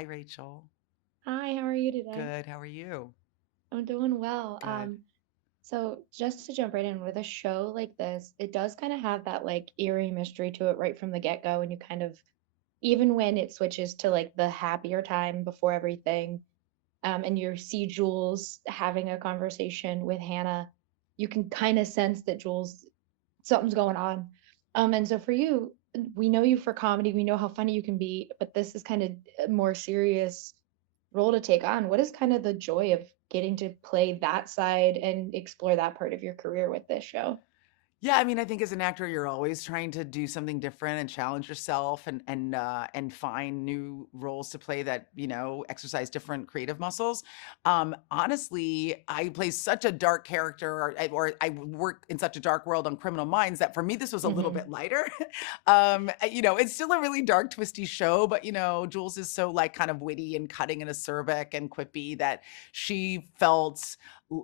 Hi, Rachel. Hi, how are you today? Good. How are you? I'm doing well. Good. So just to jump right in with a show like this, it does kind of have that like eerie mystery to it right from the get-go, and you kind of even when it switches to like the happier time before everything, and you see Jules having a conversation with Hannah, you can kind of sense that Jules something's going on. And so for you, we know you for comedy, we know how funny you can be, but this is kind of a more serious role to take on. What is kind of the joy of getting to play that side and explore that part of your career with this show? Yeah, I mean, I think as an actor, you're always trying to do something different and challenge yourself and find new roles to play that, exercise different creative muscles. Honestly, I play such a dark character or I work in such a dark world on Criminal Minds that for me this was a little Hmm. bit lighter. It's still a really dark, twisty show, but Jules is so like kind of witty and cutting and acerbic and quippy that she felt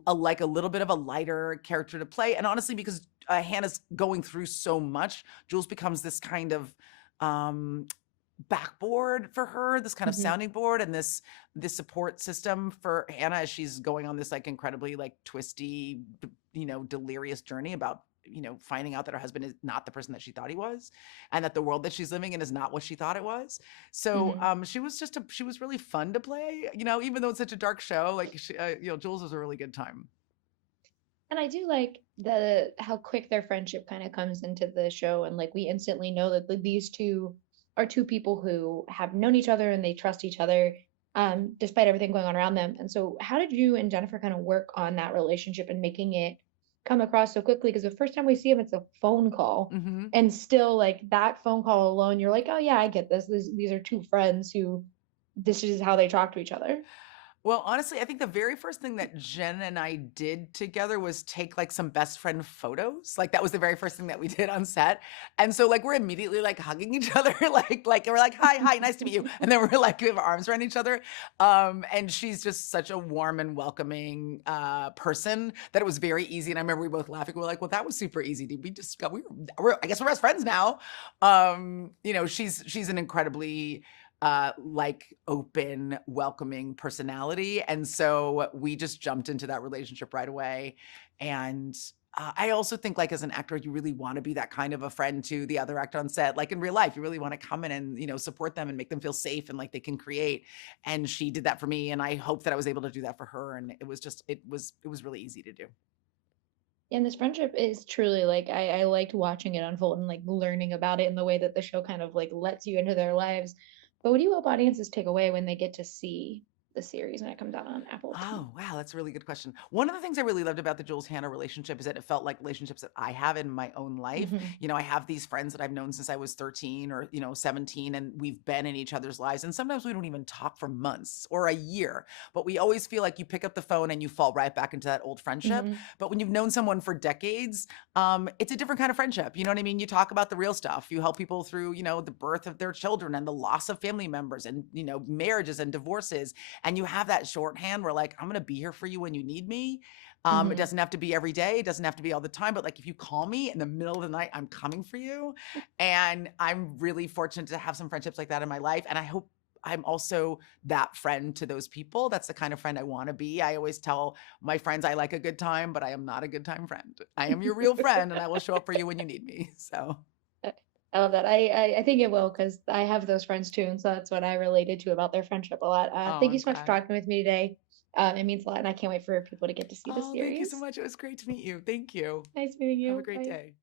like a little bit of a lighter character to play. And honestly, because Hannah's going through so much, Jules becomes this kind of um, backboard for her, this kind of Hmm. sounding board, and this support system for Hannah as she's going on this like incredibly like twisty, delirious journey about finding out that her husband is not the person that she thought he was, and that the world that she's living in is not what she thought it was. So Hmm. she was really fun to play, even though it's such a dark show. Like Jules was a really good time. And I do like the how quick their friendship kind of comes into the show, and like we instantly know that these two are two people who have known each other and they trust each other, despite everything going on around them. And so, how did you and Jennifer kind of work on that relationship and making it come across so quickly? Because the first time we see him, it's a phone call, Hmm. and still like that phone call alone, you're like, oh yeah, I get this. These are two friends who this is how they talk to each other. Well, honestly, I think the very first thing that Jen and I did together was take like some best friend photos. Like that was the very first thing that we did on set. And so like we're immediately like hugging each other, like we're like, hi, nice to meet you. And then we're like we have our arms around each other. And she's just such a warm and welcoming person that it was very easy. And I remember we both laughing. We're like, well, that was super easy. Did we just got we're I guess we're best friends now. She's an incredibly like open, welcoming personality. And so we just jumped into that relationship right away. And I also think, like, as an actor, you really want to be that kind of a friend to the other actor on set. Like in real life, you really want to come in and, support them and make them feel safe and like they can create. And she did that for me. And I hope that I was able to do that for her. And it was really easy to do. And this friendship is truly like I liked watching it unfold and like learning about it in the way that the show kind of like lets you into their lives. But what do you hope audiences take away when they get to see the series when it comes out on Apple TV? Oh, wow, that's a really good question. One of the things I really loved about the Jules Hannah relationship is that it felt like relationships that I have in my own life. Hmm. I have these friends that I've known since I was 13 or, 17, and we've been in each other's lives. And sometimes we don't even talk for months or a year, but we always feel like you pick up the phone and you fall right back into that old friendship. Hmm. But when you've known someone for decades, it's a different kind of friendship. You know what I mean? You talk about the real stuff. You help people through, the birth of their children and the loss of family members and, marriages and divorces, and you have that shorthand where like I'm going to be here for you when you need me. It Hmm. doesn't have to be every day, it doesn't have to be all the time, but like if you call me in the middle of the night, I'm coming for you. And I'm really fortunate to have some friendships like that in my life, and I hope I'm also that friend to those people. That's the kind of friend I want to be. I always tell my friends I like a good time, but I am not a good time friend. I am your real friend and I will show up for you when you need me. So, I love that. I think it will because I have those friends too, and so that's what I related to about their friendship a lot. oh, Thank you I'm so much for glad. talking with me today. It means a lot, and I can't wait for people to get to see the Oh, thank you so series. much. It was great to meet you. Thank you. Nice meeting Have a you. great Bye. day.